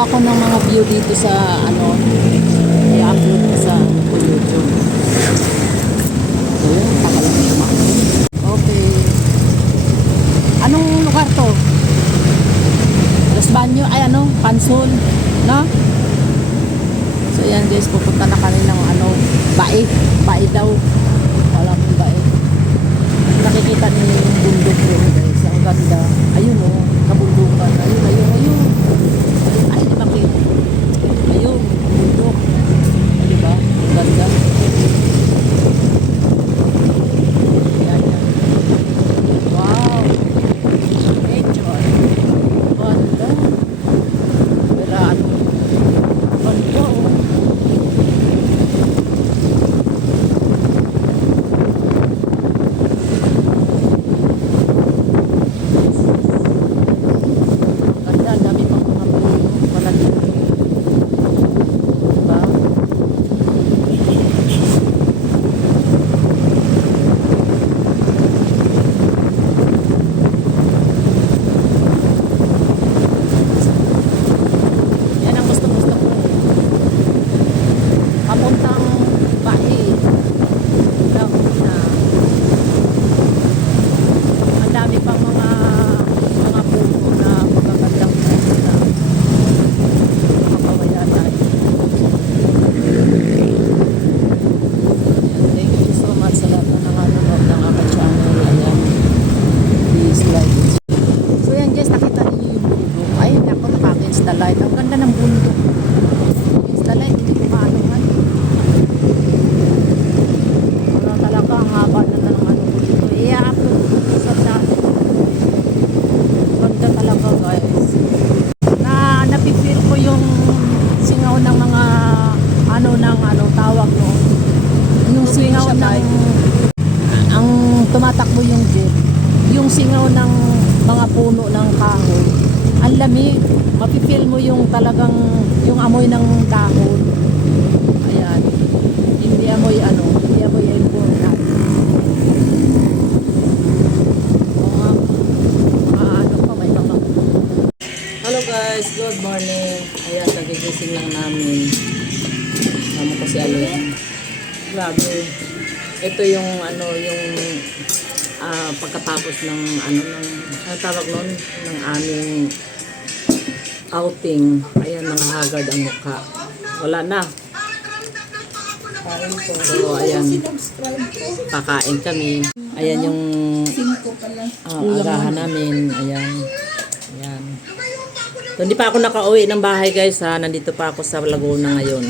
Kukuha ako ng mga view dito sa ano, i-upload ko sa YouTube. So, pakalang sumakit. Okay. Anong lugar to? Los Baños, ay ano, Pansol, no? So yan guys, pupunta na kami ng ano, Bae. Bae daw. Wala mong Bae. Nakikita niyo yung bundok doon guys. Ang ganda. Ayun o, oh, kabundukan. Ayun, ayun, ayun. Ay, di makita. Ayun, bundok. Diba? Ang ganda. Yan, yan. Wow. Enjoy. Ganda. Wala ano. Ganda o. Papuntang Bae. Laguna. Ang dami pang mga puno na magagandang puno na makapawala tayo. Thank you so much sa lahat na nanonood ng aking channel. Ayan. Please like it. So yan guys, nakita niyo yung bundok. Ayun ako, nakaka-insta light. Ang ganda ng bundok. Insta light, hindi ko maanuhan. Ang haba na ng ano ko dito. I-upload ko sa channel. Ganda talaga guys. Napipil ko yung singaw ng mga ano tawag mo. Yung singaw ng ang tumatakbo yung jeep. Yung singaw ng mga puno ng kahoy. Ang lamig. Mapipil mo yung talagang yung amoy ng dahon. Ayan. Hindi amoy important. Hello guys, good morning. Ayan, nagigising lang namin. Sama ko si Alin. Grabe. Ito yung pagkatapos ng ng tawag nun, ng aming outing. Ayan, nanghagard ang mukha. Wala na. So, ayan. Kakain kami. Ayan yung agahan namin. Ayan. Ayan. So, hindi pa ako nakauwi ng bahay guys ha. Nandito pa ako sa Laguna ngayon.